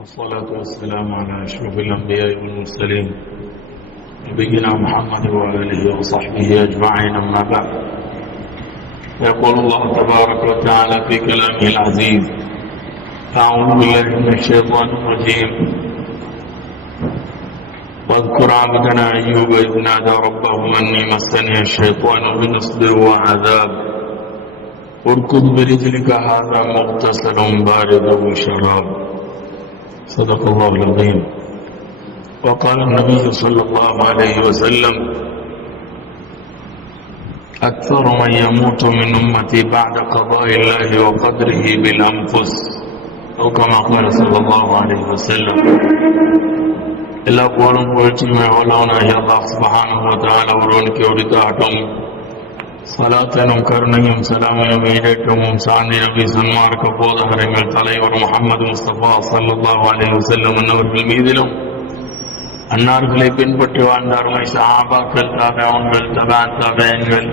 والصلاة والسلام على أشرف الأنبياء والمرسلين نبينا محمد وآله وصحبه أجمعين، أما بعد. يقول الله تبارك وتعالى في كلامه العزيز: أعوذ بالله من الشيطان الرجيم. واذكر عبدنا أيوب إذ نادى ربه أني مسني الشيطان بنصب وعذاب اركض برجلك هذا مغتسل بارد وشراب. صدق الله العظيم. وقال النبي صلى الله عليه وسلم: أكثر من يموت من أمتي بعد قضاء الله وقدره بالأنفس، أو كما قال صلى الله عليه وسلم. எல்லா புகழும் புகழ்ச்சியுமே அல்லாஹ்வுடைய அல்லாஹ் சுப்ஹானஹு வ தஆலா ஒருவனுக்கு உரித்தாகட்டும். சலாத்தனும் கருணையும் சலாமையும் ஈடேற்றமும் சாந்தி நபி சன்மார்க்க போதகர் எங்கள் தலைவர் முஹம்மது முஸ்தபா ஸல்லல்லாஹு அலைஹி வஸல்லம் அவர்கள் மீதிலும், அன்னார்களை பின்பற்றி வாழ்ந்த அருமை சஹாபாக்கள், தாபிஊன்கள், தபஅன்கள்,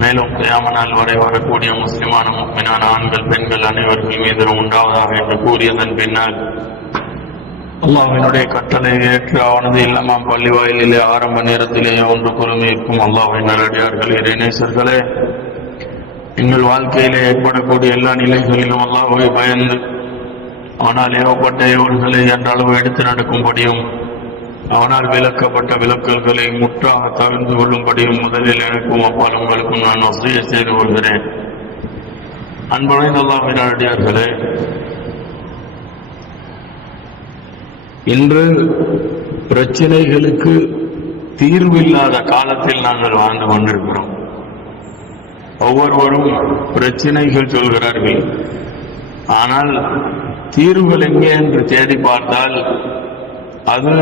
மேலும் கியாமத் நாள் வரை வரக்கூடிய முஸ்லிமான முஃமினான ஆண்கள் பெண்கள் அனைவர்கள் மீதிலும் உண்டாவதாக என்று கூறியதன் பின்னால், அல்லாஹ்வினுடைய கட்டளை ஏற்று அவனது இல்லமாம் பள்ளி வாயிலே ஆரம்ப நேரத்திலேயே ஒன்று குழுமியிருக்கும் அல்லாஹ்வின் நல்லடியார்களே, இறைநேசர்களே, எங்கள் வாழ்க்கையிலே ஏற்படக்கூடிய எல்லா நிலைகளிலும் அல்லாஹ்வை பயந்து அவனால் ஏவப்பட்ட ஏவல்களை என்றளவு எடுத்து நடக்கும்படியும், அவனால் விலக்கப்பட்ட விலக்கல்களை முற்றாக தவிர்த்து கொள்ளும்படியும் முதலில் எனக்கும் அப்பால் உங்களுக்கும் நான் வசிய செய்து கொள்கிறேன். அன்புடைந்த அல்லாஹ்வின் நல்லடியார்களே, இன்று பிரச்சனைகளுக்கு தீர்வில்லாத காலத்தில் நாங்கள் வாழ்ந்து கொண்டிருக்கிறோம். ஒவ்வொருவரும் பிரச்சனைகள் சொல்கிறார்கள், ஆனால் தீர்வுகள் எங்கே என்று தேடி பார்த்தால் அது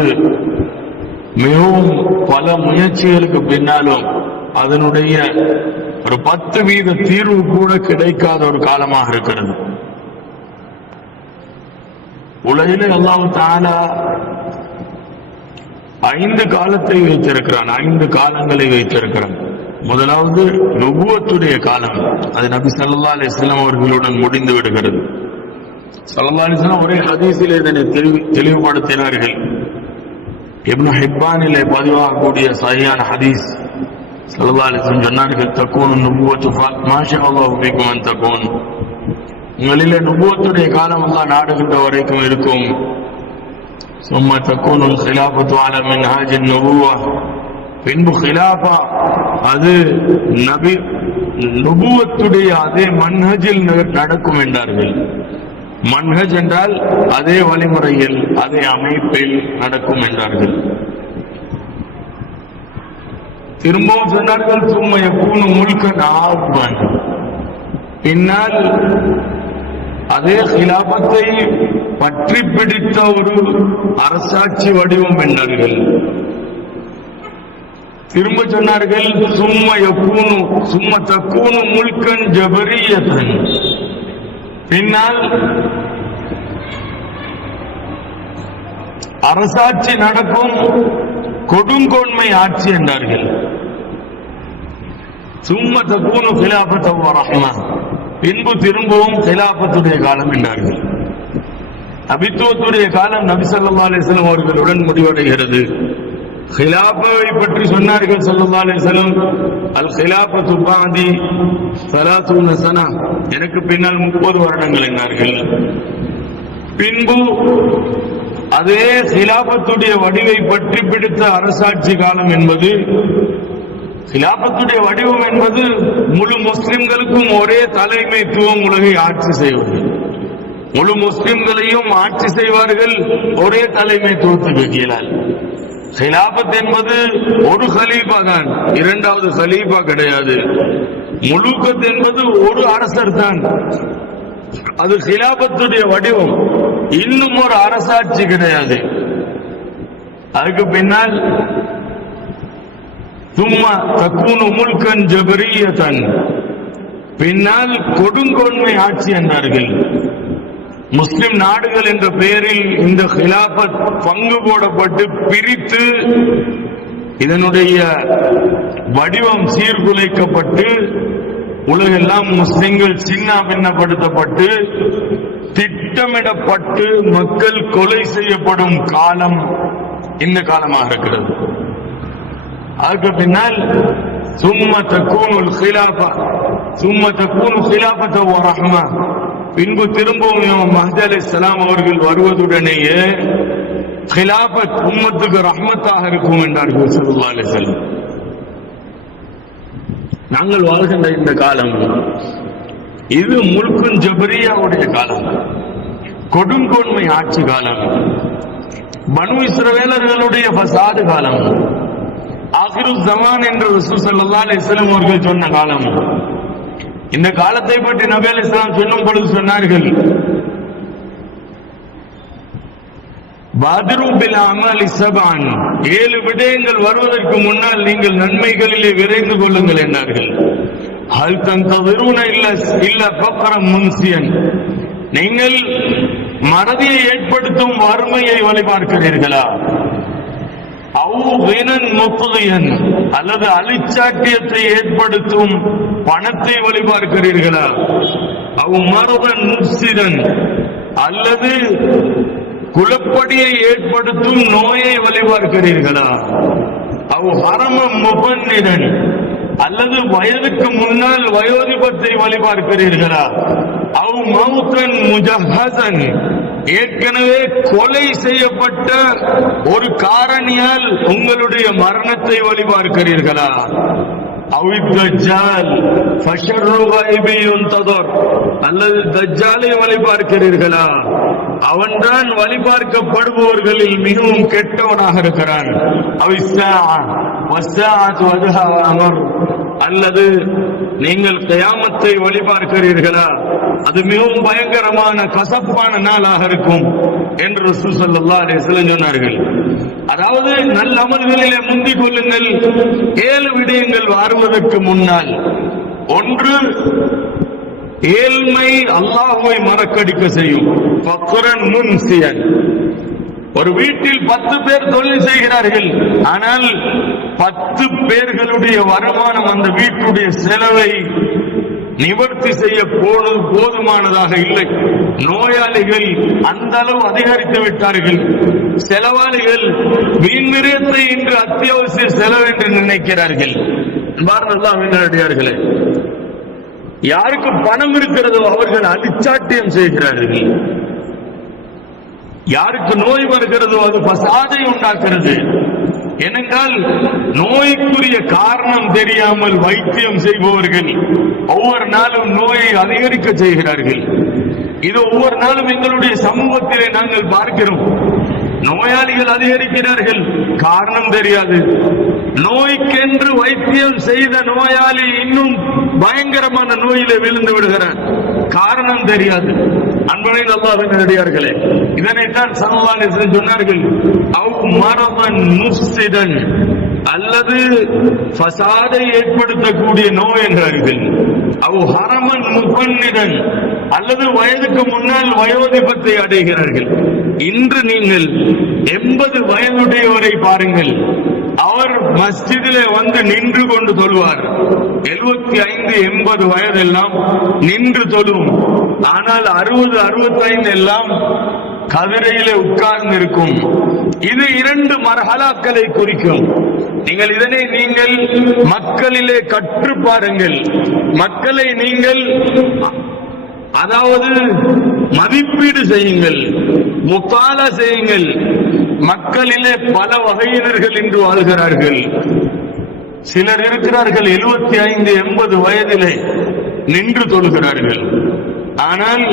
மிகவும் பல முயற்சிகளுக்கு பின்னாலும் அதனுடைய ஒரு 10% தீர்வு கூட கிடைக்காத ஒரு காலமாக இருக்கிறது. உலகிலே அல்லாஹ் தஆலா 5 காலத்தை வைத்திருக்கிறான், 5 காலங்களை வைத்திருக்கிறான். முதலாவது நுபுவத்துடைய காலம், அது நபி ஸல்லல்லாஹு அலைஹி வஸல்லம் அவர்களுடன் முடிந்து விடுகிறது. ஸல்லல்லாஹு அலைஹி வஸல்லம் ஒரே ஹதீஸிலே இதனை தெளிவுபடுத்தினார்கள். இப்னு ஹிப்பானிலே பதிவாகக்கூடிய சஹீஹான ஹதீஸ், ஸல்லல்லாஹு அலைஹி வஸல்லம் சொன்னார்கள்: தகூனு நுபுவத்து மாஷா அல்லாஹு பிக்கும் அன் தகூன். உங்களிலே நுபுவத்துடைய காலம் அல்லாஹ் நாடுகின்ற வரைக்கும் இருக்கும். சும்ம தகூனுல் খিলাফத்து அலா மின்ஹாஜின் நுபுவா. பின்பு খিলাফா அது நபி நுபுவத்துடைய அதே மன்ஹஜில் நடக்கும் என்றார்கள். மன்ஹஜ் என்றால் அதே வழிமுறையில் அதே அமைப்பில் நடக்கும் என்றார்கள். திரும்பவும் சொன்னார்கள்: சும்ம யகூனு முல்கன் ஆஃபன். பின்னால் அதே খিলাফத்தை பற்றி பிடித்த ஒரு அரசாட்சி வடிவம் என்றார்கள். திரும்ப சொன்னார்கள்: சும்ம தகூனு முல்கன் ஜபரியத்தன். பின்னால் அரசாட்சி நடக்கும் கொடுங்கோன்மை ஆட்சி என்றார்கள். சும்ம தகூனு খিলাফத்து வ ரஹ்மா. பின்பு திரும்பவும் খিলাফத்துடைய காலம் என்றார்கள். நபித்துவத்துடைய காலம் நபி ஸல்லல்லாஹு அலைஹி வஸல்லம் அவர்களுடன் முடிவடைகிறது. খিলাফவை பற்றி சொன்னார்கள் ஸல்லல்லாஹு அலைஹி வஸல்லம்: அல் খিলাফத்து பாதி 30 சனா. எனக்கு பின்னால் 30 வருடங்கள் என்றார்கள். பின்பு அதே খিলাফத்துடைய வடிவை பற்றி பிடித்த அரசாட்சி காலம் என்பது, খিলাফத்துடைய வடிவம் என்பது முழு முஸ்லிம்களுக்கும் ஒரே தலைமைத்துவம் உலகை ஆட்சி செய்வது. முழு முஸ்லிம்களையும் ஆட்சி செய்வார்கள் ஒரே தலைமைத்துவத்துக்கு கீழால். খিলাফத் என்பது ஒரு கலீஃபா தான், இரண்டாவது கலீஃபா கிடையாது. முலுக்கத் என்பது ஒரு அரசர் தான், அது খিলাফத்துடைய வடிவம். இன்னும் ஒரு அரசாட்சி கிடையாது. அதுக்கு பின்னால் சும்மா தகூனு முல்கன் ஜபரியத்தன். பின்னால் கொடுங்கோன்மை ஆட்சி என்றார்கள். முஸ்லிம் நாடுகள் என்ற பெயரில் இந்த খিলাফத் பங்கு போடப்பட்டு பிரித்து இதனுடைய வடிவம் சீர்குலைக்கப்பட்டு உலகெல்லாம் முஸ்லிம்கள் சின்ன பின்னப்படுத்தப்பட்டு திட்ட திட்டமிடப்பட்டு மக்கள் கொலை செய்யப்படும் காலம் இந்த காலமாக இருக்கிறது. அதுக்கு பின்னால் சும்ம தக்கூனுல் ஹிலாஃபா சும்ம தக்கூனு ஹிலாஃபத வ ரஹ்மா, பின்பு திரும்பவும் மஹ்தி அலைஹிஸ்ஸலாம் அவர்கள் வருவதுடனேயே ஹிலாஃபத் உம்மத்துக்கு ரஹ்மத்தாக இருக்கும் என்றார்கள் ஸல்லல்லாஹு அலைஹி வஸல்லம். நாங்கள் வாழ்கின்ற இந்த காலம் இது முல்குன் ஜபரியாவுடைய காலம், கொடுங்கோன்மை ஆட்சி காலம், பனு இஸ்ரவேலர்களுடைய ஃபசாது காலம், ஆகிரு ஜமான் என்று ரசூல் ஸல்லல்லாஹு அலைஹி வஸல்லம் அவர்கள் சொன்ன காலம். இந்த காலத்தை பற்றி நபி அலைஹிஸ்ஸலாம் சொல்லும் பொழுது சொன்னார்கள், பாதிரு பில் அமலி சபான், 7 விடயங்கள் வருவதற்கு முன்னால் நீங்கள் நன்மைகளிலே விரைந்து கொள்ளுங்கள் என்றார்கள். ஹல் தந்தவிருன இல்ல ஃபக்ரம் முன்சியன், நீங்கள் மறதியை ஏற்படுத்தும் வறுமையை வழிபார்க்கிறீர்களா? அல்லது அழிச்சாட்டியத்தை ஏற்படுத்தும் பணத்தை வழிபார்க்கிறீர்களா? மரபன் முஃப்சிதன், அல்லது குலப்படியை ஏற்படுத்தும் நோயை வழிபார்க்கிறீர்களா? ஹரமம் முபன்னிதன், அல்லது வயதுக்கு முன்னால் வயோதிபத்தை வழிபார்க்கிறீர்களா? மௌத்தன் முஜஹஸன், ஏற்கனவே கொலை செய்யப்பட்ட ஒரு காரணியால் உங்களுடைய மரணத்தை வழிபார்க்கிறீர்களா? அல்லது தஜ்ஜாலை வழிபார்க்கிறீர்களா? அவன்தான் வழிபார்க்கப்படுபவர்களில் மிகவும் கெட்டவனாக இருக்கிறான். அல்லது நீங்கள் கியாமத்தை வழிபார்க்கிறீர்களா? அது மிகவும் பயங்கரமான கசப்பான நாளாக இருக்கும் என்று ரசூல் ஸல்லல்லாஹு அலைஹி வஸல்லம் சொன்னார்கள். அதாவது நல்ல அமல்களிலே முந்திக் கொள்ளுங்கள். 7 விடயங்கள் வருவதற்கு முன்னால், ஒன்று ஏழ்மை அல்லாஹ்வை மறக்கடிக்க செய்யும். ஃபக்ரன் முன்சியன், ஒரு வீட்டில் 10 பேர் தொழில் செய்கிறார்கள், ஆனால் 10 பேர்களுடைய வருமானம் அந்த வீட்டுடைய செலவை நிவர்த்தி செய்ய போதுமானதாக இல்லை. நோயாளிகள் அந்த அளவு அதிகரித்து விட்டார்கள். செலவாளிகள் வீண் விரயத்தை இன்று அத்தியாவசிய செலவு என்று நினைக்கிறார்கள். அல்லாஹ்வின் யாருக்கு பணம் இருக்கிறதோ அவர்கள் அழிச்சாட்டியம் செய்கிறார்கள். யாருக்கு நோய் வருகிறதோ அது ஃபசாதை உண்டாக்குறது. ஏனென்றால் நோய்க்குரிய காரணம் தெரியாமல் வைத்தியம் செய்பவர்கள் ஒவ்வொரு நாளும் நோயை அதிகரிக்க செய்கிறார்கள். இது ஒவ்வொரு நாளும் எங்களுடைய சமூகத்திலே நாங்கள் பார்க்கிறோம். நோயாளிகள் அதிகரிக்கிறார்கள், காரணம் தெரியாது. நோய்க்கென்று வைத்தியம் செய்த நோயாளி இன்னும் பயங்கரமான நோயிலே விழுந்து விடுகிறார், காரணம் தெரியாது. அன்புடைய அல்லாஹ்வின் நல்லடியார்களே, இதனைத்தான் ஸல்லல்லாஹு அலைஹி வஸல்லம் சொன்னார்கள், மரபன் முஃப்சிதன், அல்லது ஃபசாதை ஏற்படுத்தக்கூடிய நோய் என்றார்கள். ஹரமன் முபன்னிதன், அல்லது வயதுக்கு முன்னால் வயோதிபத்தை அடைகிறார்கள். இன்று நீங்கள் 80 வயதுடையவரை பாருங்கள், அவர் மஸ்ஜிதிலே வந்து நின்று கொண்டு தொழுவார். 75 80 வயதெல்லாம் நின்று தொழும். ஆனால் 60 65 எல்லாம் கதிரையிலே உட்கார்ந்து இருக்கும். இது 2 மர்ஹலாக்களை குறிக்கும். இதனை நீங்கள் மக்களிலே கற்று பாருங்கள். மக்களை நீங்கள் அதாவது மதிப்பீடு செய்யுங்கள், முத்தாலா செய்யுங்கள். மக்களிலே பல வகையினர்கள் இன்று வாழ்கிறார்கள். சிலர் இருக்கிறார்கள் 75 80 வயதிலே நின்று தொழுகிறார்கள். ஆனால்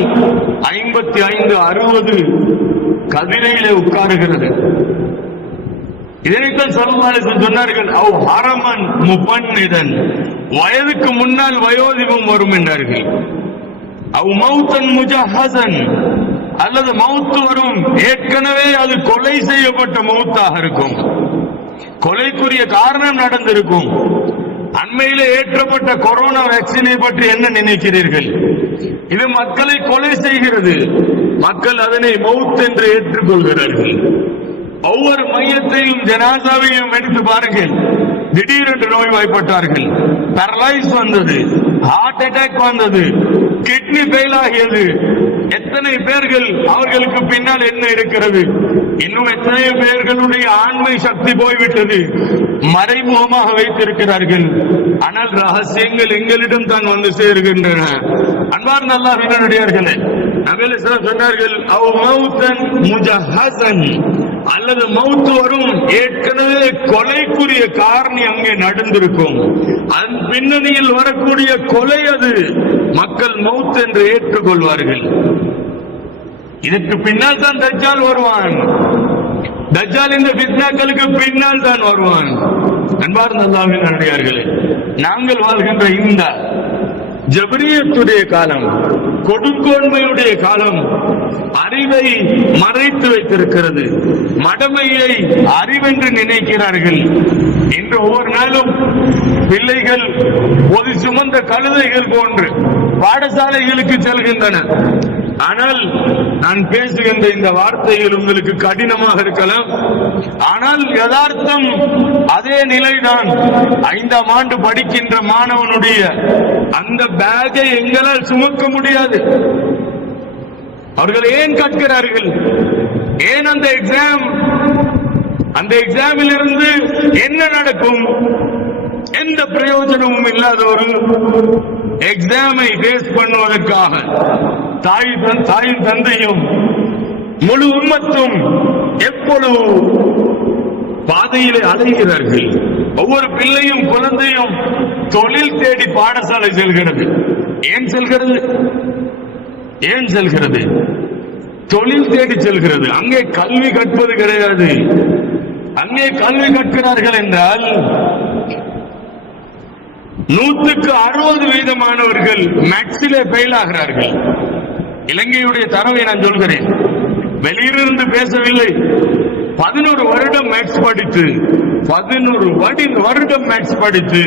55 60 கதிரையிலே உட்காருகிறது. இதனைத்தான் ஸல்லல்லாஹு அலைஹி வஸல்லம் சொன்னார்கள், ஹரமன் முபன்னிதன், வயதுக்கு முன்னால் வயோதிபம் வரும் என்றார்கள். மௌத்தன் முஜஹஸன், அல்லது மௌத்து வரும், ஏற்கனவே அது கொலை செய்யப்பட்ட மௌத்தாக இருக்கும். கொலைக்குரிய காரணம் நடந்திருக்கும். அண்மையிலே ஏற்றப்பட்ட கொரோனா வேக்சினை பற்றி என்ன நினைக்கிறீர்கள்? இது மக்களை கொலை செய்கிறது. மக்கள் அதனை மௌத் என்று ஏற்றுக்கொள்கிறார்கள். ஒவ்வொரு மையத்தையும் ஜனாசாவையும் எடுத்து பாருங்கள். திடீரென்று நோய்வாய்ப்பட்டார்கள், பேரலைஸ் வந்தது, ஹார்ட் அட்டாக் வந்தது, கிட்னி ஃபெயில் ஆகியது எத்தனை பேர்கள் அவர்களுக்கு பின்னால் என்ன இருக்கிறது, இன்னும் எத்தனை பேர்களுடைய ஆண்மை சக்தி போய்விட்டது, மறைமுகமாக வைத்திருக்கிறார்கள். ஆனால் ரகசியங்கள் எங்களிடம் தான் வந்து சேருகின்றன. அன்பார்ந்த அல்லாஹ்வின் நல்லடியார்களே, நபிகள் சொன்னார்கள், அல்லது மௌத் வரும், ஏற்கனவே கொலைக்குரிய காரணி அங்கே நடந்திருக்கும், அதன் பின்னணியில் வரக்கூடிய கொலை அது மக்கள் மௌத் என்று ஏற்றுக்கொள்வார்கள். இதற்கு பின்னால் தான் தஜ்ஜால் வருவான். தஜ்ஜால் இந்த ஃபித்னாக்களுக்கு பின்னால் தான் வருவான். அன்பார்ந்த அல்லாஹ்வின் நல்லடியார்களே, நாங்கள் வாழ்கின்ற இந்த ஜபரியத்துடைய காலம், கொடுங்கோன்மையுடைய காலம் அறிவை மறைத்து வைத்திருக்கிறது. மடமையை அறிவென்று நினைக்கிறார்கள். இன்று ஒவ்வொரு நாளும் பிள்ளைகள் ஒரு சுமந்த கழுதைகள் போன்று பாடசாலைகளுக்கு செல்கின்றன. ஆனால் நான் பேசுகின்ற இந்த வார்த்தைகள் உங்களுக்கு கடினமாக இருக்கலாம். ஆனால் யதார்த்தம் அதே நிலைதான். 5ஆம் ஆண்டு படிக்கின்ற மாணவனுடைய அந்த பேக்கை எங்களால் சுமக்க முடியாது. அவர்கள் ஏன் கற்கிறார்கள்? ஏன் அந்த எக்ஸாமில் இருந்து என்ன நடக்கும்? எந்த பிரயோஜனமும் இல்லாத ஒரு எக்ஸாமை ஃபேஸ் பண்ணுவதற்காக தாயும் தந்தையும் முழு உம்மத்தும் எப்பொழுது பாதையிலே அலைகிறார்கள். ஒவ்வொரு பிள்ளையும் குழந்தையும் தொழில் தேடி பாடசாலை செல்கிறது. ஏன் செல்கிறது? ஏன் செல்கிறது? தொழில் தேடி செல்கிறது. அங்கே கல்வி கற்பது கிடையாது. அங்கே கல்வி கற்கிறார்கள் என்றால் 100க்கு 60% மாணவர்கள் மேக்ஸிலே ஃபெயில் ஆகிறார்கள். இலங்கையுடைய தரவை நான் சொல்கிறேன், வெளியிலிருந்து பேசவில்லை. 11 வருடம் மேக்ஸ் படித்து 11 வருடம் மேக்ஸ் படித்து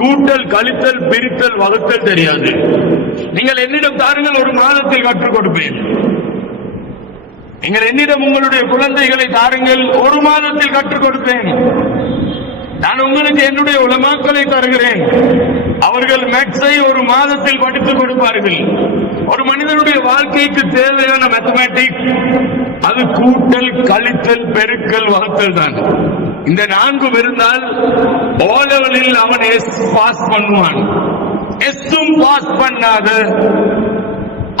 கூட்டல், கழித்தல், பிரித்தல், வகுத்தல் தெரியாது. நீங்கள் என்னிடம் தாருங்கள், ஒரு மாதத்தில் கற்றுக் கொடுப்பேன். நீங்கள் என்னிடம் உங்களுடைய குழந்தைகளை தாருங்கள், ஒரு மாதத்தில் கற்றுக் கொடுப்பேன். நான் உங்களுக்கு என்னுடைய உலமாக்களை தருகிறேன். அவர்கள் மேக்ஸை ஒரு மாதத்தில் படித்துக் கொடுப்பார்கள். ஒரு மனிதனுடைய வாழ்க்கைக்கு தேவையான மேத்தமேட்டிக்ஸ் அது கூட்டல், கழித்தல், பெருக்கல், வகுத்தல் தான். இந்த 4 இருந்தால் ஓ லெவலில் அவன் எஸ் பாஸ் பண்ணுவான். எஸ்ஸும் பாஸ் பண்ணாத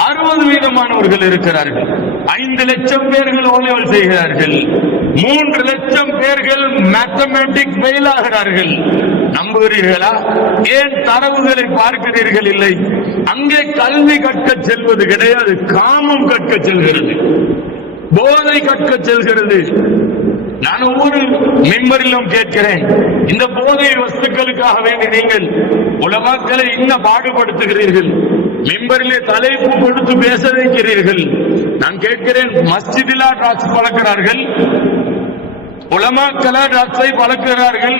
60% மாணவர்கள் இருக்கிறார்கள். 5 லட்சம் பேர்கள் ஓ லெவல் செய்கிறார்கள். 3 லட்சம் பேர்கள் மேத்தமேட்டிக்ஸ் ஃபெயில் ஆகிறார்கள். நம்புகிறீர்களா? ஏன் தரவுகளை பார்க்கிறீர்கள்? இல்லை. அங்கே கல்வி கற்க செல்வது கிடையாது, காமம் கற்க செல்கிறது, போதை கற்க செல்கிறது. நான் ஒவ்வொரு மெம்பரிலும் கேட்கிறேன், இந்த போதை வஸ்துக்களுக்காக வேண்டி நீங்கள் உலமாக்களை இன்னும் பாடுபடுத்துகிறீர்கள், மெம்பரிலே தலைப்பு கொடுத்து பேச வைக்கிறீர்கள். நான் கேட்கிறேன், மஸ்ஜிதிலா ட்ரக்ஸ் பழக்கிறார்கள், உலமாக்களா ட்ரக்ஸை பழக்கிறார்கள்?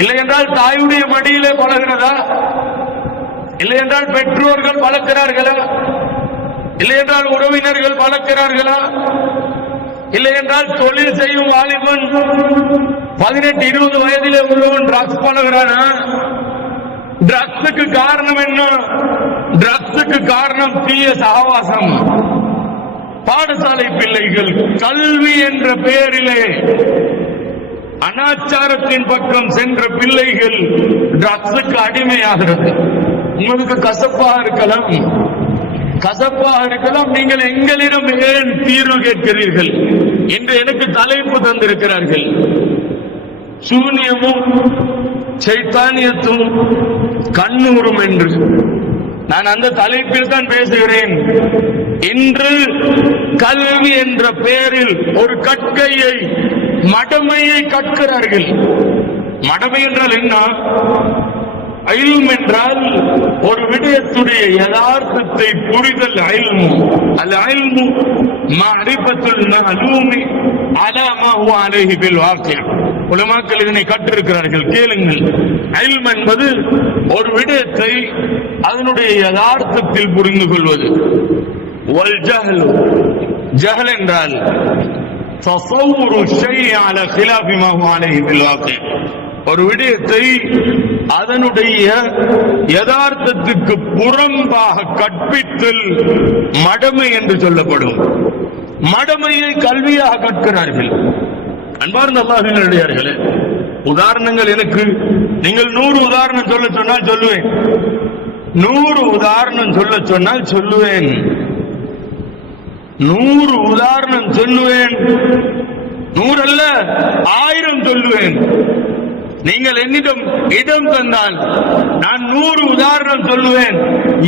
இல்லை என்றால் தாயுடைய மடியிலே பழகிறதா? இல்லை என்றால் பெற்றோர்கள் பழக்கிறார்களா? இல்லை என்றால் உறவினர்கள் பழக்கிறார்களா? இல்லை என்றால் தொழில் செய்யும் வாலிபன் 18-20 வயதிலே உள்ளவன் ட்ரக்ஸ் பழகிறானா? ட்ரக்ஸுக்கு காரணம் என்ன? ட்ரக்ஸுக்கு காரணம் தீய சகவாசம். பாடசாலை பிள்ளைகள் கல்வி என்ற பெயரிலே அனாச்சாரத்தின் பக்கம் சென்ற பிள்ளைகள் ட்ரக்ஸுக்கு அடிமையாகிறது. உங்களுக்கு கசப்பாக இருக்கலாம், நீங்கள் எங்களிடம் ஏன் தீர்வு கேட்கிறீர்கள் என்று எனக்கு தலைப்பு தந்திருக்கிறார்கள். சூனியமும் சைத்தானியத்தும் கண்ணூரும் என்று நான் அந்த தலைப்பில் தான் பேசுகிறேன். இன்று கல்வி என்ற பெயரில் ஒரு கற்கையை, மடமையை கற்கிறார்கள். மடமை என்றால் என்ன? இல்ம் என்றால் ஒரு விடயத்துடைய யதார்த்தத்தை புரிதல் இல்மு. அல் இல்மு மஅரிஃபத்துல் மஅலூமி அலா மா ஹுவ அலைஹி பில் வாக்கிஅ. உலமாக்கள் இதனை கற்றிருக்கிறார்கள், கேளுங்கள். இல்ம் என்பது ஒரு விடயத்தை அதனுடைய யதார்த்தத்தில் புரிந்து கொள்வது. வல் ஜஹ்லு, ஜஹல் என்றால் தஸவ்வுரு ஷைஅ அலா கிலாஃபி மா ஹுவ அலைஹி பில் வாக்கிஅ. ஒரு விடயத்தை அதனுடைய யதார்த்தத்துக்கு புறம்பாக கற்பித்தல் மடமை என்று சொல்லப்படும். மடமையை கல்வியாக கற்கிறார்கள். அன்பார்ந்த அல்லாஹ்வின் நல்லடியார்களே, உதாரணங்கள் எனக்கு நீங்கள் 100 உதாரணம் சொல்ல சொன்னால் சொல்லுவேன். 100 உதாரணம் சொல்ல சொன்னால் சொல்லுவேன். 100 உதாரணம் சொல்லுவேன். 100 அல்ல, 1000 சொல்லுவேன். நீங்கள் என்னிடம் இடம் தந்தால் நான் 100 உதாரணம் சொல்லுவேன்.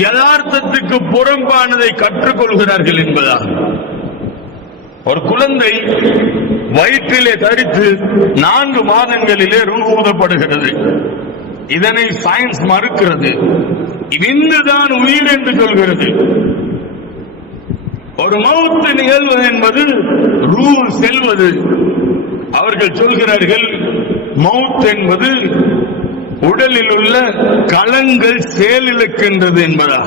யதார்த்தத்துக்கு புறம்பானதை கற்றுக்கொள்கிறார்கள் என்பதாக. ஒரு குழந்தை வயிற்றிலே தரித்து 4 மாதங்களிலே ஊதப்படுகிறது. இதனை சயின்ஸ் மறுக்கிறது. இதுதான் உயிர் என்று சொல்கிறது. ஒரு மவுத் நிகழ்வது என்பது ரூஹ் செல்வது. அவர்கள் சொல்கிறார்கள் மவுத் என்பது உடலில் உள்ள கலங்கள் செயலிழக்கின்றது என்பதாக.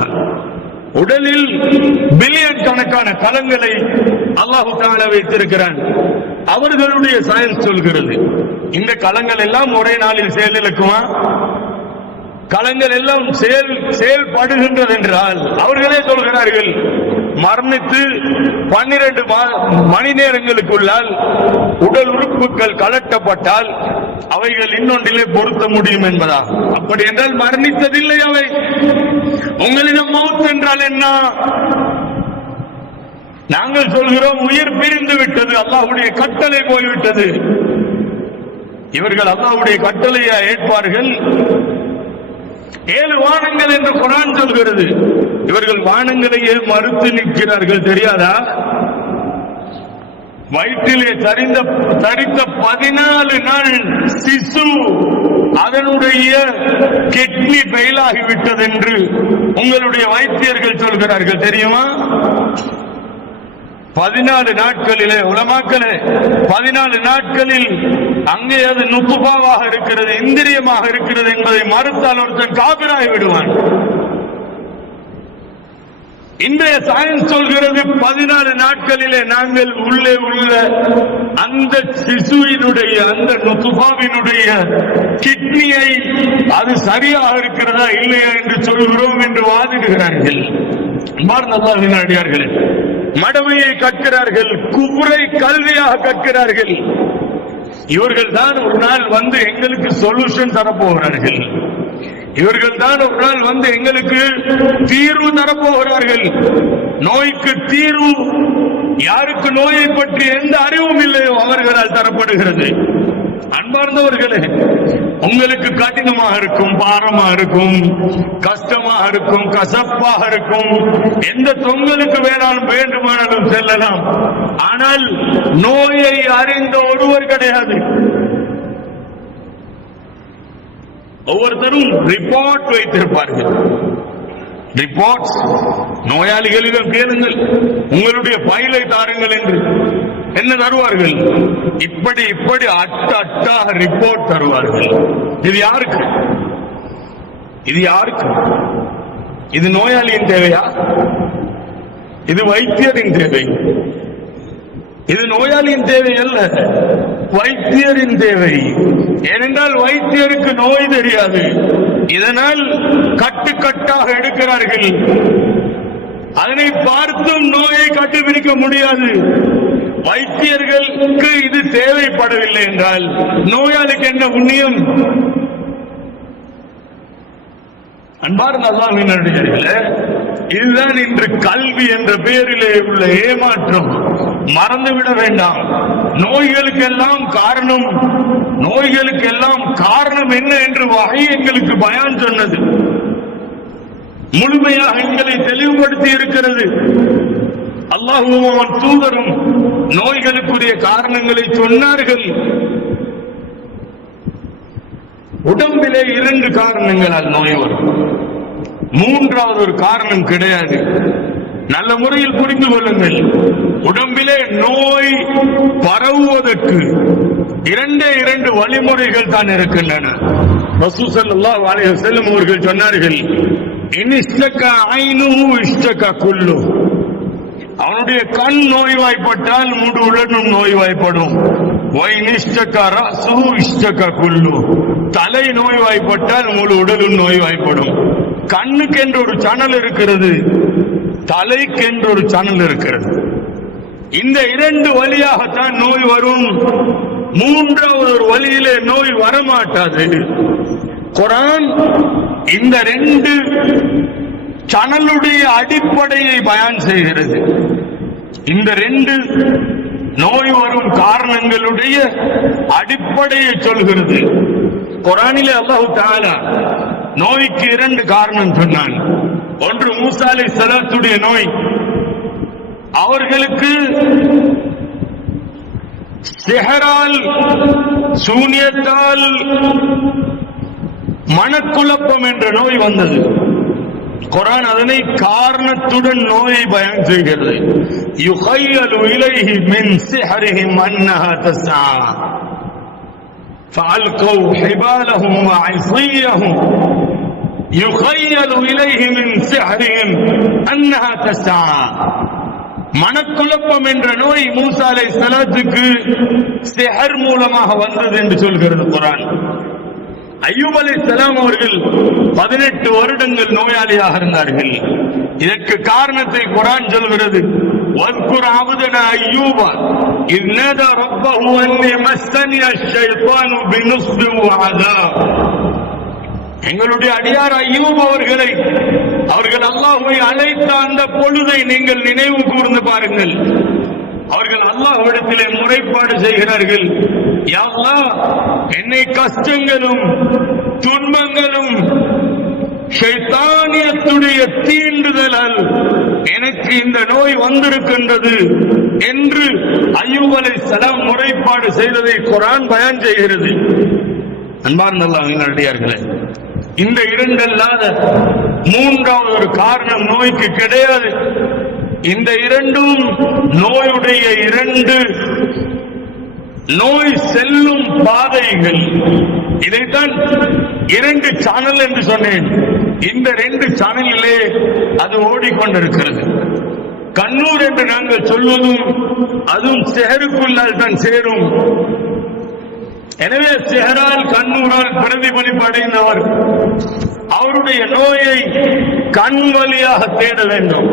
உடலில் பில்லியன் கணக்கான கலங்களை அல்லாஹ் தஆலா வைத்திருக்கிறான். அவர்களுடைய சயின்ஸ் சொல்கிறது இந்த கலங்கள் எல்லாம் ஒரே நாளில் செயலிழக்குமா? கலங்கள் எல்லாம் செயல்படுகின்றது என்றால் அவர்களே சொல்கிறார்கள் மரணித்து 12 மணி நேரங்களுக்குள்ளால் உடல் உறுப்புகள் கலட்டப்பட்டால் அவைகள் இன்னொன்றிலே பொருத்த முடியும் என்பதா. அப்படி என்றால் மரணித்ததில்லை அவை. உங்களிடம் மவுத் என்றால் என்ன? நாங்கள் சொல்கிறோம் உயிர் பிரிந்து விட்டது, அல்லாஹ்வுடைய கட்டளை போய்விட்டது. இவர்கள் அல்லாஹ்வுடைய கட்டளையை ஏற்பார்கள். 7 வானங்கள் என்று குர்ஆன் சொல்கிறது. இவர்கள் வானங்களையே மறுத்து நிற்கிறார்கள். தெரியாதா? வயிற்றிலே தரித்த 14 நாள் சிசு அதனுடைய கிட்னி ஃபெயில் ஆகிவிட்டது என்று உங்களுடைய வைத்தியர்கள் சொல்கிறார்கள். தெரியுமா? 14 நாட்களிலே உலமாக்களே 14 நாட்களில் அங்கே அது நுத்ஃபாவாக இருக்கிறது, இந்திரியமாக இருக்கிறது என்பதை மறுத்தால் ஒருத்தன் காபிராகி விடுவான். இன்றைய சயின்ஸ் சொல்கிறது 14 நாட்களிலே நாங்கள் உள்ளே உள்ள அந்த சிசுவினுடைய அந்த நுத்ஃபாவினுடைய கிட்னியை அது சரியாக இருக்கிறதா இல்லையா என்று சொல்கிறோம் என்று வாதிடுகிறார்கள். அல்லாஹ்வின் அடியார்களே, மடமையை கற்கிறார்கள், குஃப்ரை கல்வியாக கற்கிறார்கள். இவர்கள் தான் ஒரு நாள் வந்து எங்களுக்கு சொல்யூஷன் தரப்போகிறார்கள். இவர்கள் தான் ஒரு நாள் வந்து எங்களுக்கு தீர்வு தரப்போகிறார்கள். நோய்க்கு தீர்வு யாருக்கு நோயை பற்றி எந்த அறிவும் இல்லையோ அவர்களால் தரப்படுகிறது. அன்பார்ந்தவர்களே, உங்களுக்கு கடினமாக இருக்கும், பாரமாக இருக்கும், கஷ்டமாக இருக்கும், கசப்பாக இருக்கும், எந்த தொங்கலுக்கு வேண்டுமானாலும் செல்லலாம். ஆனால் நோயை அறிந்த ஒருவர் கிடையாது. ஒவ்வொருத்தரும் ரிப்போர்ட் வைத்திருப்பார்கள். ரிப்போர்ட் நோயாளிகளிடம் கேளுங்கள், உங்களுடைய ஃபைலை தாருங்கள் என்று என்ன தருவார்கள்? இப்படி அட்டாக ரிப்போர்ட் தருவார்கள். இது யாருக்கு? இது யாருக்கு? இது நோயாளியின் தேவையா? இது வைத்தியரின் தேவை. இது நோயாளியின் தேவை அல்ல, வைத்தியரின் தேவை. ஏனென்றால் வைத்தியருக்கு நோய் தெரியாது. இதனால் கட்டுக்கட்டாக எடுக்கிறார்கள். அதனை பார்த்தும் நோயை கண்டுபிடிக்க முடியாது. வைத்தியர்களுக்கு இது தேவைப்படவில்லை என்றால் நோயாளிக்கு என்ன புண்ணியம்? அன்பார்ந்த அல்லாஹ்வின் நல்லடியார்களே, இதுதான் இன்று கல்வி என்ற பெயரிலே உள்ள ஏமாற்றம். மறந்துவிட வேண்டாம். நோய்களுக்கெல்லாம் காரணம் என்ன என்று வஹி எங்களுக்கு பயான் சொன்னது. முழுமையாக எங்களை தெளிவுபடுத்தி இருக்கிறது. அல்லாஹ்வும் அவன் தூதரும் நோய்களுக்குரிய காரணங்களை சொன்னார்கள். உடம்பிலே 2 காரணங்களால் நோய் வரும். 3வது ஒரு காரணம் கிடையாது. நல்ல முறையில் புரிந்து கொள்ளுங்கள். உடம்பிலே நோய் பரவுவதற்கு 2 வழிமுறைகள் தான் இருக்கின்றன. ரசூல் ஸல்லல்லாஹு அலைஹி வஸல்லம் அவர்கள் சொன்னார்கள், இன்ஸ்தகா ஐனுஹு இஸ்தகா குல்லு. அவனுடைய கண் நோய்வாய்ப்பட்டால் முழு உடலும் நோய்வாய்ப்படும். வைனிஸ்தகா ரஸுஹு இஸ்தகா குல்லு. தலை நோய்வாய்ப்பட்டால் முழு உடலும் நோய்வாய்ப்படும். கண்ணுக்கென்று ஒரு சணல் இருக்கிறது, தலைக்கென்று ஒரு சணல் இருக்கிறது. இந்த இரண்டு வழியாகத்தான் நோய் வரும். மூன்றாவது ஒரு வழியிலே நோய் வரமாட்டாது. குர்ஆன் இந்த ரெண்டு சணலுடைய அடிப்படையை பயான் செய்கிறது. இந்த ரெண்டு நோய் வரும் காரணங்களுடைய அடிப்படையை சொல்கிறது. குர்ஆனிலே அல்லாஹ் தஆலா நோய்க்கு இரண்டு காரணம் சொன்னான். ஒன்று மூசா அலைஹிஸ்ஸலாத்துடைய நோய். அவர்களுக்கு சிஹரால், சூனியத்தால் மனக்குழப்பம் என்ற நோய் வந்தது. குர்ஆன் அதனை காரணத்துடன் நோயை பயான் செய்கிறது. யுகையலு இலைஹி மின் சிஹரிஹிம் அன்னஹா தஸ்ஆ فألقوا حبالهم وعصيهم يخيل إليه من سحرهم أنها تسعى. மனக்குழப்பம் என்ற நோய் மூசா அலைஹிஸ்ஸலாத்துக்கு சிஹர் மூலமாக வந்தது என்று சொல்கிறது குர்ஆன். அய்யூப் அலைஹிஸ்ஸலாம் அவர்கள் 18 வருடங்கள் நோயாளியாக இருந்தார்கள். இதற்கு காரணத்தை குர்ஆன் சொல்கிறது. وَاذْكُرْ عَبْدَنَا أَيُّوبَ إِذْ نَادَى رَبَّهُ أَنِّي مَسَّنِيَ الشَّيْطَانُ بِنُصْبٍ وَعَذَابٍ. எங்களுடைய அடியார் அய்யூப் அவர்களை, அவர்கள் அல்லாஹ்வை அழைத்த அந்த பொழுதை நீங்கள் நினைவு கூர்ந்து பாருங்கள். அவர்கள் அல்லாஹ்விடத்திலே முறைப்பாடு செய்கிறார்கள். யா அல்லாஹ், என்னை கஷ்டங்களும் துன்பங்களும் ஷைத்தானியத்துடைய தீண்டுதலால் எனக்கு இந்த நோய் வந்திருக்கின்றது என்று அய்யூப் அலைஹிஸ்ஸலாம் முறைப்பாடு செய்ததை குர்ஆன் பயான் செய்கிறது. அன்பார்ந்த அல்லாஹ்வின் அடியார்களே, இந்த இரண்டல்லாத மூன்றாவது ஒரு காரணம் நோய்க்கு கிடையாது. இந்த இரண்டும் நோயுடைய இரண்டு நோய் செல்லும் பாதைகள். இதைத்தான் இரண்டு சேனல் என்று சொன்னேன். இந்த ரெண்டு சேனலிலே அது ஓடிக்கொண்டிருக்கிறது. கண்ணூர் என்று நாங்கள் சொல்வதும் அதுவும் சிஹருக்குள்ளால் தான் சேரும். எனவே சிஹரால் கண்ணூரால் பிரதிபலிப்பு அடைந்தவர் அவருடைய நோயை கண் வழியாக தேட வேண்டும்.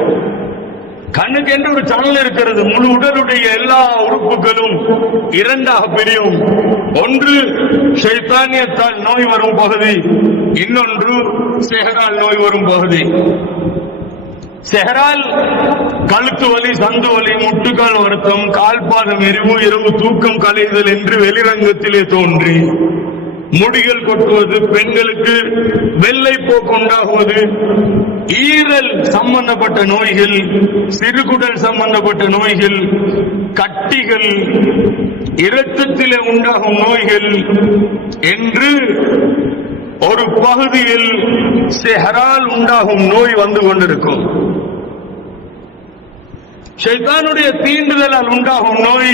கண்ணுக்கு என்று ஒரு சேனல் இருக்கிறது. முழு உடலுடைய எல்லா உறுப்புகளும் இரண்டாக பிரியும். ஒன்று ஷைத்தானியத்தால் நோய் வரும் பகுதி, இன்னொன்று சிஹரால் நோய் வரும் பகுதி. சிஹரால் கழுத்து வலி, சந்து வலி, முட்டுக்கால் வருத்தம், கால்பாதம் எரிவு, இரவு தூக்கம் கலைதல் என்று வெளிரங்கத்திலே தோன்றி முடிகள் கொட்டுவது, பெண்களுக்கு வெள்ளை போக்கு உண்டாகுவது, ஈரல் சம்பந்தப்பட்ட நோய்கள், சிறுகுடல் சம்பந்தப்பட்ட நோய்கள், கட்டிகள், இரத்தத்திலே உண்டாகும் நோய்கள் என்று ஒரு பகுதியில் சிஹரால் உண்டாகும் நோய் வந்து கொண்டிருக்கும். ஷைத்தானுடைய தீண்டுதலால் உண்டாகும் நோய்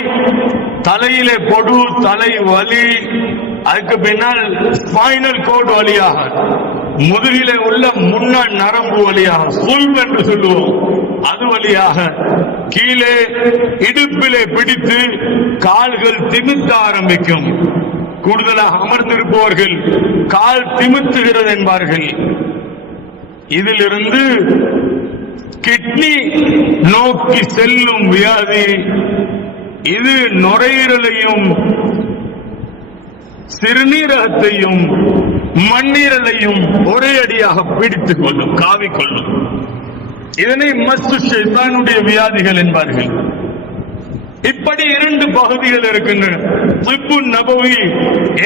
தலையிலே பொடு, தலை வலி, அதுக்கு பின்னால் ஸ்பைனல் கோட் வழியாக, முதுகிலே உள்ள முன்னாள் நரம்பு வழியாக, சுல் என்று சொல்லுவோம், அது வழியாக கீழே இடுப்பிலே பிடித்து கால்கள் திமித்த ஆரம்பிக்கும். கூடுதலாக அமர்ந்திருப்பவர்கள் கால் திமித்துகிறது என்பார்கள். இதிலிருந்து கிட்னி நோக்கி செல்லும் வியாதி. இது நுரையீரலையும் சிறுநீரகத்தையும் மண்ணீரலையும் ஒரே அடியாக பிடித்துக் கொள்ளும், காவிக்கொள்ளும். இதனை மஸ்து ஷைத்தானுடைய வியாதிகள் என்பார்கள். இப்படி இரண்டு பகுதிகள் இருக்கின்றன. திப்பு நபவி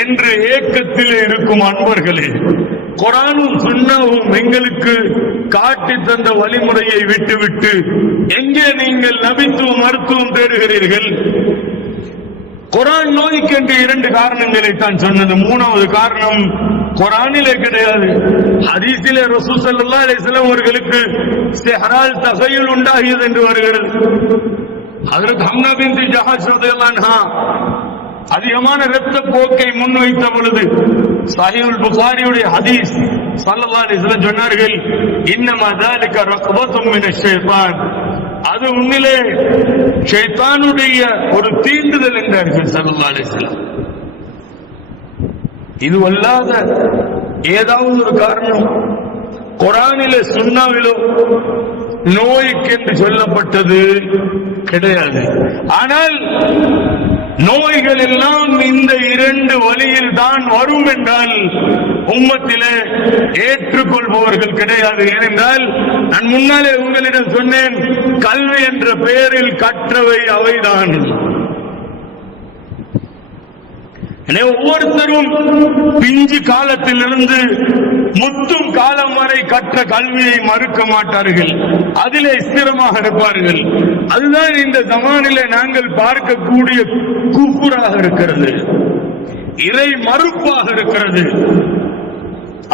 என்று ஏக்கத்தில் இருக்கும் அன்பர்களே, குர்ஆனும் சுன்னாவும் எங்களுக்கு காட்டி தந்த வழிமுறையை விட்டுவிட்டு எங்கே நீங்கள் நபித்துவம் மருத்துவம் தேடுகிறீர்கள்? குர்ஆன் நோய்க்கென்று இரண்டு காரணங்களை தான் சொன்னது. மூணாவது காரணம் குர்ஆனிலே கிடையாது. ஹதீஸிலே ரசூல் ஸல்லல்லாஹு அலைஹி வஸல்லம் அவர்களுக்கு சிஹரால் தகயுல் உண்டாகியது என்று வருகிறது. ஹஜ்ரத் ஹம்னா பின்த் ஜஹஷ் ரலியல்லாஹு அன்ஹா அதிகமான இரத்த போக்கை முன்வைத்த பொழுது சஹீஹுல் புகாரியுடைய ஹதீஸ் ஸல்லல்லாஹு அலைஹி வஸல்லம் சொன்னார்கள், இன்னமா ذلك ரக்பத்தும் மினஷ் ஷைத்தான், அது உன்னிலே ஷைத்தானுடைய ஒரு தீண்டுதல் என்றார்கள் ஸல்லல்லாஹு அலைஹி வஸல்லம். இது அல்லாத ஏதாவது ஒரு காரணம் குர்ஆனிலே சுன்னாவிலோ நோய்க்கு என்று சொல்லப்பட்டது கிடையாது. ஆனால் நோய்கள் எல்லாம் இந்த இரண்டு வழியில் தான் வரும் என்றால் உம்மத்திலே ஏற்றுக்கொள்பவர்கள் கிடையாது. ஏனென்றால் நான் முன்னாலே உங்களிடம் சொன்னேன், கல்வி என்ற பெயரில் கற்றவை அவைதான். எனவே ஒவ்வொருத்தரும் பிஞ்சு காலத்திலிருந்து முத்தும் காலம் வரை கற்ற கல்வியை மறுக்க மாட்டார்கள், அதிலே ஸ்திரமாக இருப்பார்கள். அதுதான் இந்த ஜமானிலே நாங்கள் பார்க்கக்கூடிய குஃப்ராக இருக்கிறது, இறை மறுப்பாக இருக்கிறது.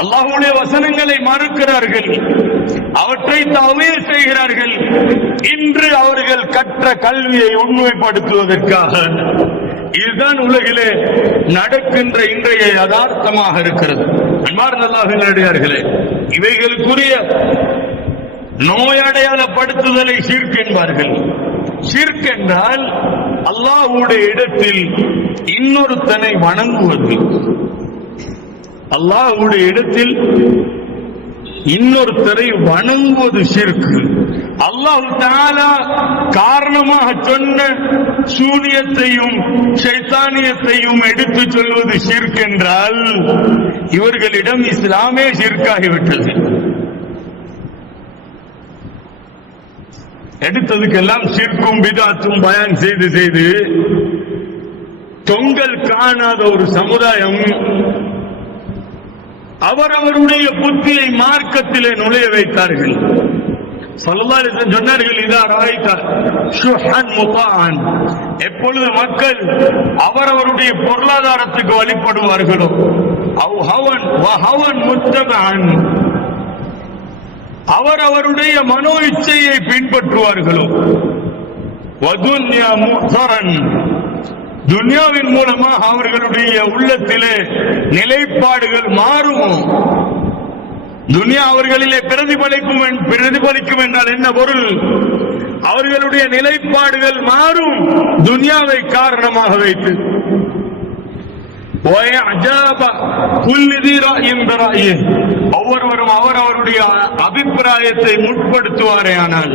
அல்லாஹ்வுடைய வசனங்களை மறுக்கிறார்கள், அவற்றை தஅவீல் செய்கிறார்கள். இன்று அவர்கள் கற்ற கல்வியை உண்மைப்படுத்துவதற்காக இதுதான் உலகிலே நடக்கின்ற இன்றைய யதார்த்தமாக இருக்கிறது. அன்பார்ந்த அல்லாஹ்வின் அடியார்களே, இவைகளுக்குரிய நோயடையாளப்படுத்துதலை ஷிர்க் என்பார்கள். ஷிர்க் என்றால் அல்லாஹ்வுடைய இடத்தில் இன்னொருத்தனை வணங்குவது. அல்லாஹ்வுடைய இடத்தில் இன்னொருத்தரை வணங்குவது ஷிர்க். அல்லாஹ் தஆலா காரணமாக சொன்ன சூனியத்தையும் ஷைத்தானியத்தையும் எடுத்து சொல்வது ஷிர்க் என்றால் இவர்களிடம் இஸ்லாமே ஷிர்காகிவிட்டது. எடுத்ததுக்கெல்லாம் ஷிர்க்கும் பிதாத்தும் பயான் செய்து செய்து தொங்கல் காணாத ஒரு சமுதாயம் அவரவருடைய புத்தியை மார்க்கத்திலே நுழைய வைத்தார்கள். ஸல்லல்லாஹு அலைஹி வஸல்லம் சொன்னார்கள், இதா ராய்த ஷுஹன் முதாஅன், எப்பொழுது மக்கள் அவரவருடைய பொருளாதாரத்துக்கு வழிபடுவார்களோ, அவ் ஹவன் வ ஹவன் முத்தபஅன், அவரவருடைய மனோ இச்சையை பின்பற்றுவார்களோ, வ துன்யா முஹ்தரன், துன்யாவின் மூலமாக அவர்களுடைய உள்ளத்திலே நிலைப்பாடுகள் மாறும். துன்யா அவர்களிலே பிரதிபலிக்கும் என்றால் என்ன பொருள்? அவர்களுடைய நிலைப்பாடுகள் மாறும் துன்யாவை காரணமாக வைத்து. ஒவ்வொருவரும் அவரவருடைய அபிப்பிராயத்தை முற்படுத்துவாரே. ஆனால்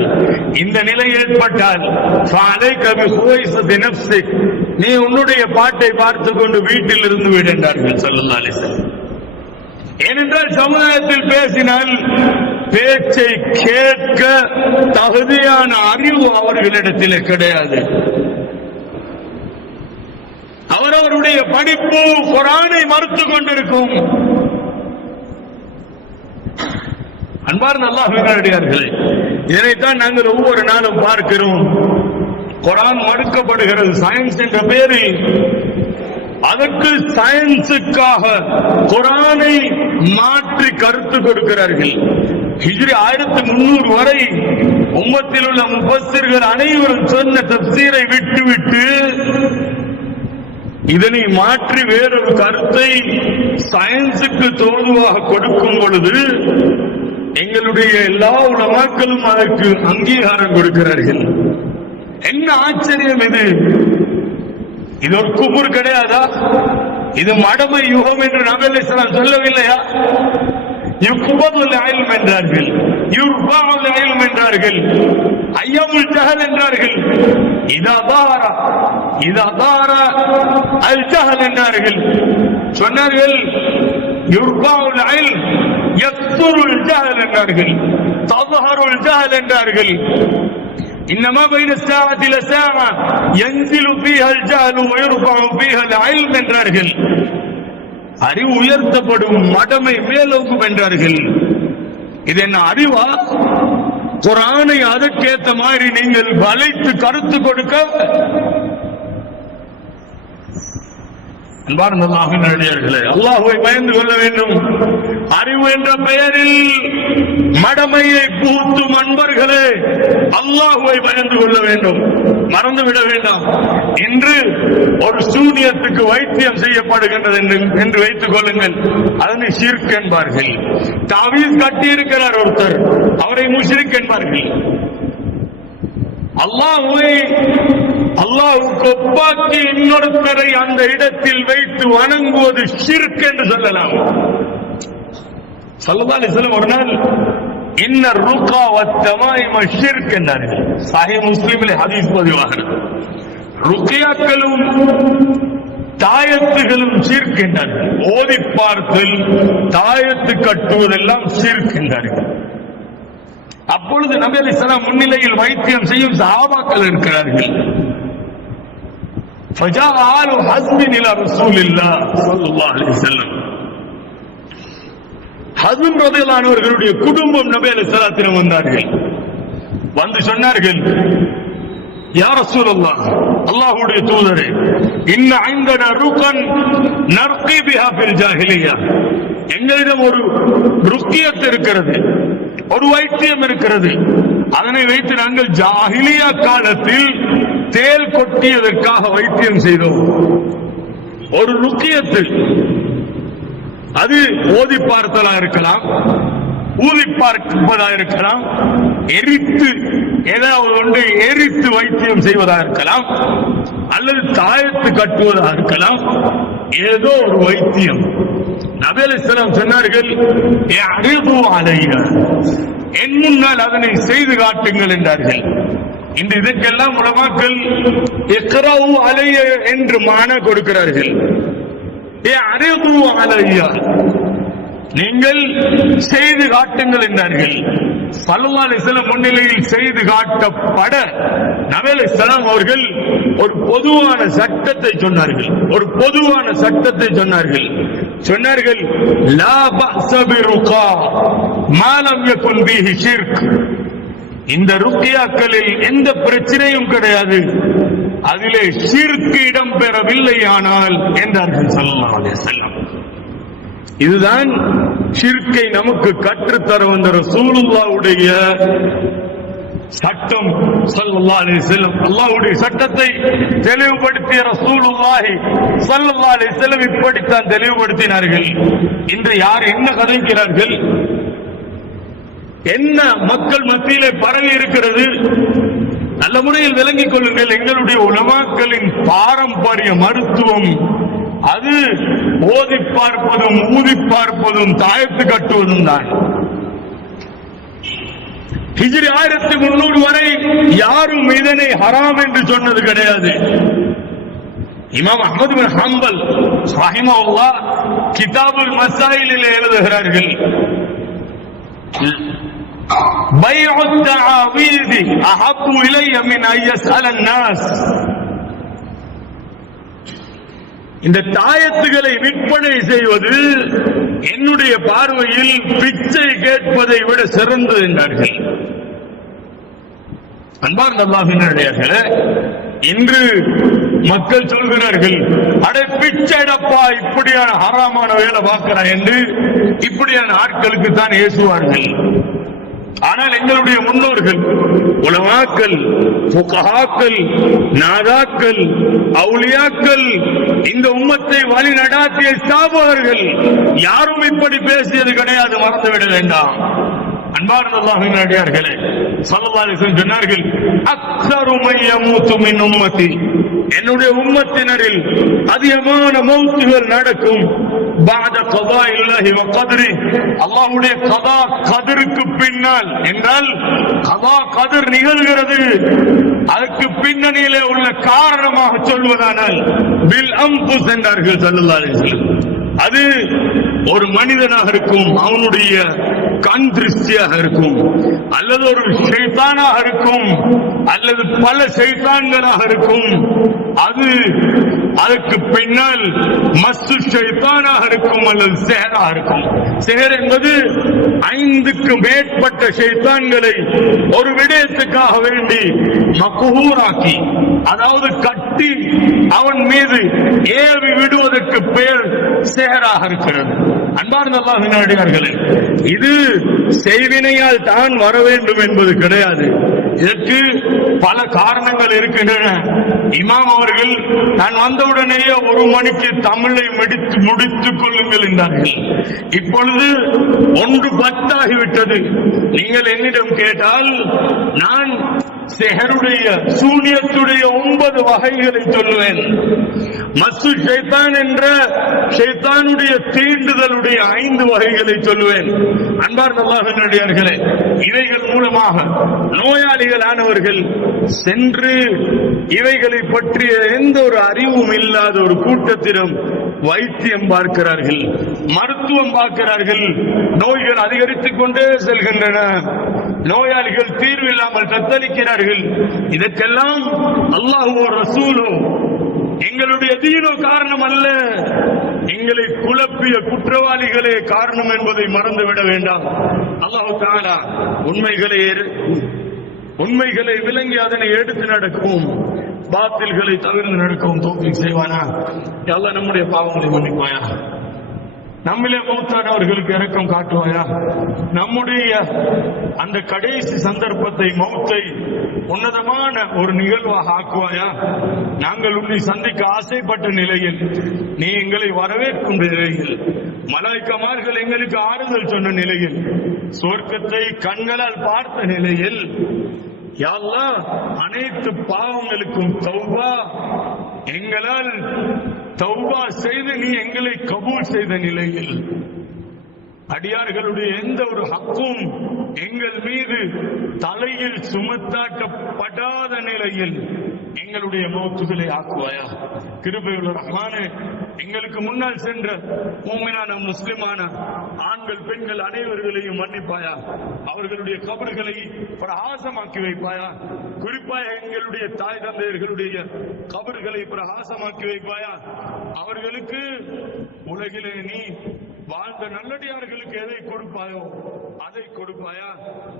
இந்த நிலை ஏற்பட்டால் நீ உன்னுடைய பாட்டை பார்த்துக் கொண்டு வீட்டில் இருந்து விடு என்றார்கள் ஸல்லல்லாஹு அலைஹி வஸல்லம். ஏனென்றால் சமுதாயத்தில் பேசினால் பேச்சை கேட்க தகுதியான அறிவு அவர்களிடத்தில் கிடையாது. அவரவருடைய படிப்பு குர்ஆனை மறுத்துக் கொண்டிருக்கும். அன்பார்ந்த அல்லாஹ்வின் அடியார்களே, இதைத்தான் நாங்கள் ஒவ்வொரு நாளும் பார்க்கிறோம். குர்ஆன் மறுக்கப்படுகிறது சயின்ஸ் என்ற பெயரில். அதற்கு சயின்ஸுக்காக குர்ஆனை மாற்றி கருத்து கொடுக்கிறார்கள். ஹிஜ்ரி 1300 வரை உம்மத்தில் உள்ள முஃபஸ்ஸிர்கள் அனைவரும் சொன்ன தஃப்சீரை விட்டுவிட்டு இதனை மாற்றி வேறொரு கருத்தை சயின்ஸுக்கு தோதுவாக கொடுக்கும் பொழுது எங்களுடைய எல்லா உலமாக்களும் அதற்கு அங்கீகாரம் கொடுக்கிறார்கள். என்ன ஆச்சரியம் இது! இது ஒரு குஃப்ர் கிடையாதா? இது மடமை யுகம் என்று நபி ஸல்லல்லாஹு சொல்லவில்லையா? யுக்பதுல் இல்ம் என்றார்கள், யுர்ஃபஉல் இல்ம் என்றார்கள், ஐயமுல் ஜஹல் என்றார்கள், இதா தார அல் ஜஹல் என்றார்கள். சொன்னார்கள் யுர்ஃபஉல் இல்ம் யக்துருல் ஜஹல் என்றார்கள், தظஹருல் ஜஹல் என்றார்கள். இன்னமா பைன ஸாஅத்தி லஸாஅ யன்ஸிலு ஃபீஹா அல் ஜஹல் வ யுர்ஃபஉ ஃபீஹா அல் இல்ம் என்றார்கள். அறிவு உயர்த்தப்படும், மடமை மேலோங்கும் என்றார்கள். இது என்ன அறிவா? குர்ஆனை அதற்கேற்ற மாதிரி நீங்கள் வளைத்து கருத்து கொடுக்க. அன்பார்ந்த அல்லாஹ்வின் அடியார்களே, அல்லாஹ்வை பயந்து கொள்ள வேண்டும். அறிவு என்ற பெயரில் மடமையை புகுத்தும் அன்பர்களே, அல்லாஹ்வை பயந்து கொள்ள வேண்டும், மறந்துவிட வேண்டாம். இன்று ஒரு சூனியத்துக்கு வைத்தியம் செய்யப்படுகின்றது என்று வைத்துக் கொள்ளுங்கள், அதனை ஷிர்க் என்பார்கள். தாவீஸ் கட்டி இருக்கிறார் ஒருத்தர், அவரை முஷ்ரிக் என்பார்கள். அல்லாஹ்வை அல்லாஹ்வுக்கு ஒப்பாக்கி இன்னொருத்தரை அந்த இடத்தில் வைத்து வணங்குவது ஷிர்க் என்று சொல்லலாம். ஸல்லல்லாஹு அலைஹி வஸல்லம் ஒரு நாள் இன்ன ருகா வத்தமாயிம ஷிர்க் என்றார்கள். சஹீஹ் முஸ்லிமிலே ஹதீஸ் பதிவாகிறது. ருக்கியாக்களும் தாயத்துகளும் ஷிர்க் என்றார்கள். ஓதி பார்த்தல், தாயத்து கட்டுவதெல்லாம் ஷிர்க் என்றார்கள். அப்பொழுது நபி அலைஹிஸ்ஸலாம் முன்னிலையில் வைத்தியம் செய்யும் சஹாபாக்கள் இருக்கிறார்கள். فجاء آل حزم إلى رسول الله صلى الله عليه وسلم. ஹஸ்ம் ரலியல்லாஹு அன்ஹு அவர்களுடைய குடும்பம் நபி அலைஹிஸ்ஸலாத்திடம் வந்தார்கள். வந்து சொன்னார்கள், யா ரசூலல்லாஹ், அல்லாஹ்வுடைய தூதரே, இன்ன ஐந்தனா ருகன் நர்கி பிஹா ஃபில் ஜாஹிலிய்யா. எங்களிடம் ஒரு ருக்கியத் இருக்கிறது, ஒரு வைத்தியம் இருக்கிறது. அதனை வைத்து நாங்கள் ஜாஹிலியா காலத்தில் தேல் கொட்டியதற்காக வைத்தியம் செய்தோம். ஒரு ருக்கியத்து, அது ஓதி பார்த்தலா இருக்கலாம், ஊதி பார்ப்பதா இருக்கலாம், எரித்து ஏதாவது ஒன்றை எரித்து வைத்தியம் செய்வதாக இருக்கலாம், அல்லது தாயத்து கட்டுவதாக இருக்கலாம். ஏதோ ஒரு வைத்தியம். நபி அலைஹிஸ்ஸலாம் சொன்னார்கள், யஅரிது அலைய, என் முன்னால் அதனை செய்து காட்டுங்கள் என்றார்கள். இன்று இதற்கெல்லாம் உலமாக்கள் இக்ராஉ அலைய என்று மானா கொடுக்கிறார்கள். யஅரிது அலைய, நீங்கள் செய்து காட்டுங்கள் என்றார்கள். ஸல்லல்லாஹு அலைஹி வஸல்லம் முன்னிலையில் செய்து காட்டப்பட நபி அலைஹிஸ்ஸலாம் அவர்கள் ஒரு பொதுவான சட்டத்தை சொன்னார்கள். ஒரு பொதுவான சட்டத்தை சொன்னார்கள். சொன்னார்கள், லா பஅஸ பிருகா மா லம் யகுன் பிஹி ஷிர்க். இந்த ருக்கியாக்களில் எந்த பிரச்சனையும் கிடையாது, அதிலே ஷிர்க் இடம் பெறவில்லையானால் என்றார்கள் ஸல்லல்லாஹு அலைஹி வஸல்லம். இதுதான் ஷிர்க்கை நமக்கு கற்றுத்தர வந்த ரசூலுல்லாஹ்வுடைய சட்டம். ஸல்லல்லாஹு அலைஹி வஸல்லம் அல்லாஹ்வுடைய சட்டத்தை தெளிவுபடுத்திய ரசூலுல்லாஹி ஸல்லல்லாஹு அலைஹி வஸல்லம் இப்படித்தான் தெளிவுபடுத்தினார்கள். இன்று யார் என்ன கதைக்கிறார்கள், என்ன மக்கள் மத்தியிலே பரவி இருக்கிறது, நல்ல முறையில் விளங்கிக் கொள்ளுங்கள். எங்களுடைய உலமாக்களின் பாரம்பரிய மருத்துவம் அது ஓதி பார்ப்பதும் ஊதி பார்ப்பதும் தாயத்து கட்டுவதும் தான். ஹிஜ்ரி 1300 வரை யாரும் இதனை ஹராம் என்று சொன்னது கிடையாது. இமாம் அஹ்மத் பின் ஹம்பல் ரஹிமஹுல்லாஹ் கிதாபுல் மசாயிலில் எழுதுகிறார்கள், பைஉ தஆவீதி அஹப்பு இலைய மின் அன் யஸ்அல அன்-நாஸ். இந்த தாயத்துகளை விற்பனை செய்வது என்னுடைய பார்வையில் பிச்சை கேட்பதை விட சிறந்தது என்றார்கள். அன்பார்ந்த அல்லாஹ்வின் நல்லடியார்களே, இன்று மக்கள் சொல்கிறார்கள், அடே பிச்சை எடுப்பா, இப்படியான ஹராமான வேலை பார்க்கிறான் என்று இப்படியான ஆட்களுக்கு தான் ஏசுவார்கள். ஆனால் எங்களுடைய முன்னோர்கள் உலமாக்கள், ஃபுகஹாக்கள், நாதாக்கள், அவுலியாக்கள், இந்த உம்மத்தை வழி நடாத்திய ஸ்தாபகர்கள் யாரும் இப்படி பேசியது கிடையாது, மறந்துவிட வேண்டாம். அன்பார்ந்த அல்லாஹ்வின் அடியார்களே, ஸல்லல்லாஹு அலைஹி வஸல்லம் சொன்னார்கள், அக்ஸரு மன் யமூது மின் உம்மத்தி, என்னுடைய உம்மத்தினரில் அதிகமான மௌத்துகள் நடக்கும் பாத கதா இல்லாஹி வ கத்ரி, அல்லாஹ்வுடைய கதா கதருக்கு பின்னால். என்றால் கதா கதர் நிகழ்கிறது, அதுக்கு பின்னணியிலே உள்ள காரணமாக சொல்வதானால் பில் அம்புஸ் என்றார்கள் ஸல்லல்லாஹு அலைஹி வஸல்லம். அது ஒரு மனிதனாக இருக்கும், அவனுடைய கண் திருஷ்டியாக இருக்கும், அல்லது ஒரு ஷைத்தானாக இருக்கும், அல்லது பல ஷைத்தான்களாக இருக்கும். அது அதுக்கு பின்னால் மஸ்து ஷைத்தானாக இருக்கும், அல்லது சிஹராக இருக்கும். சிஹர் என்பது 5க்கு மேற்பட்ட ஷைத்தான்களை ஒரு விடயத்துக்காக வேண்டி மக்ஹூராக்கி, அதாவது கட்டி அவன் மீது ஏவி விடுவதற்கு பெயர் சிஹராக இருக்கிறது. அன்பார்ந்த அல்லாஹ்வின் அடியார்களே, இது செய்வினையால் தான் வர வேண்டும் என்பது கிடையாது. இதற்கு பல காரணங்கள் இருக்கின்றன. இமாம் அவர்கள் நான் வந்தவுடனேயே 1 மணிக்கு தமிழை முடித்துக் கொள்ளுங்கள் என்றார்கள். இப்பொழுது 1:10 ஆகிவிட்டது. நீங்கள் என்னிடம் கேட்டால் நான் சிஹருடைய சூனியத்துடைய 9 வகைகளை சொல்லுவேன். மஸ்ஸு ஷைத்தான் என்ற ஷைத்தானுடைய தீண்டுதலுடைய 5 வகைகளை சொல்லுவேன். அன்பார்ந்த அல்லாஹ்வினுடையவர்களே, இவைகள் மூலமாக நோயாளிகளானவர்கள் சென்று இவைகளை பற்றிய எந்த ஒரு அறிவும் இல்லாத ஒரு கூட்டத்திடம் வைத்தியம் பார்க்கிறார்கள், மருத்துவம் பார்க்கிறார்கள். நோய்கள் அதிகரித்துக் கொண்டே செல்கின்றன. நோயாளிகள் தீர்வில்லாமல் தத்தளிக்கிறார்கள். இதற்கெல்லாம் அல்லாஹ்வோ ரசூலோ எங்களுடைய தீனோ காரணம் அல்ல, எங்களை குழப்பிய குற்றவாளிகளே காரணம் என்பதை மறந்துவிட வேண்டாம். அல்லாஹ் தஆலா உண்மைகளை விளங்கி அதனை எடுத்து நடக்கும், பாத்தில்களை தவிர்த்து நடக்கவும் தௌஃபீக் செய்வானா. யா அல்லாஹ் நம்முடைய பாவங்களை மன்னிப்பாயா, நம்மிலே மௌத்தானவர்களுக்கு இரக்கம் காட்டுவாயா, நம்முடைய அந்த கடைசி சந்தர்ப்பத்தை மௌத்தை உன்னதமான ஒரு நிகழ்வாக ஆக்குவாயா. நாங்கள் உன்னை சந்திக்க ஆசைப்பட்ட நிலையில், நீ எங்களை வரவேற்கும் நிலையில், மலாய்க்கமார்கள் எங்களுக்கு ஆறுதல் சொன்ன நிலையில், சொர்க்கத்தை கண்களால் பார்த்த நிலையில், யா அல்லாஹ் அனைத்து பாவங்களுக்கும் தௌபா, எங்களால் தௌபா செய்து நீ எங்களை கபூல் செய்த நிலையில், அடியார்களுடைய எந்த ஒரு ஹக்கும் எங்கள் மீது தலையில் சுமத்தாட்டப்படாத நிலையில் எங்களுடைய மௌத்துகளை ஆக்குவாயா. கிருபையுள்ள ரஹ்மானே, எங்களுக்கு முன்னால் சென்ற மூமினான முஸ்லிமான ஆண்கள் பெண்கள் அனைவர்களையும் மன்னிப்பாயா. அவர்களுடைய கபர்களை பிரகாசமாக்கி வைப்பாயா. குறிப்பாக எங்களுடைய தாய் தந்தையர்களுடைய கபர்களை பிரகாசமாக்கி வைப்பாயா. அவர்களுக்கு உலகிலே நீ வாழ்ந்த நல்லடியார்களுக்கு எதை கொடுப்பாயோ அதை கொடுப்பாயா.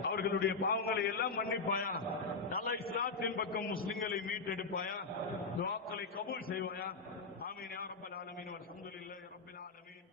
அவர்களுடைய பாவங்களை எல்லாம் மன்னிப்பாயா. நல்ல இஸ்லாத்தின் பக்கம் முஸ்லிம்களை மீட்டெடுப்பாயா. துஆக்களை கபூல் செய்வாயா. ஆமீன் யா ரப்பல் ஆலமீன். வல்ஹம்துலில்லாஹி ரப்பில் ஆலமீன்.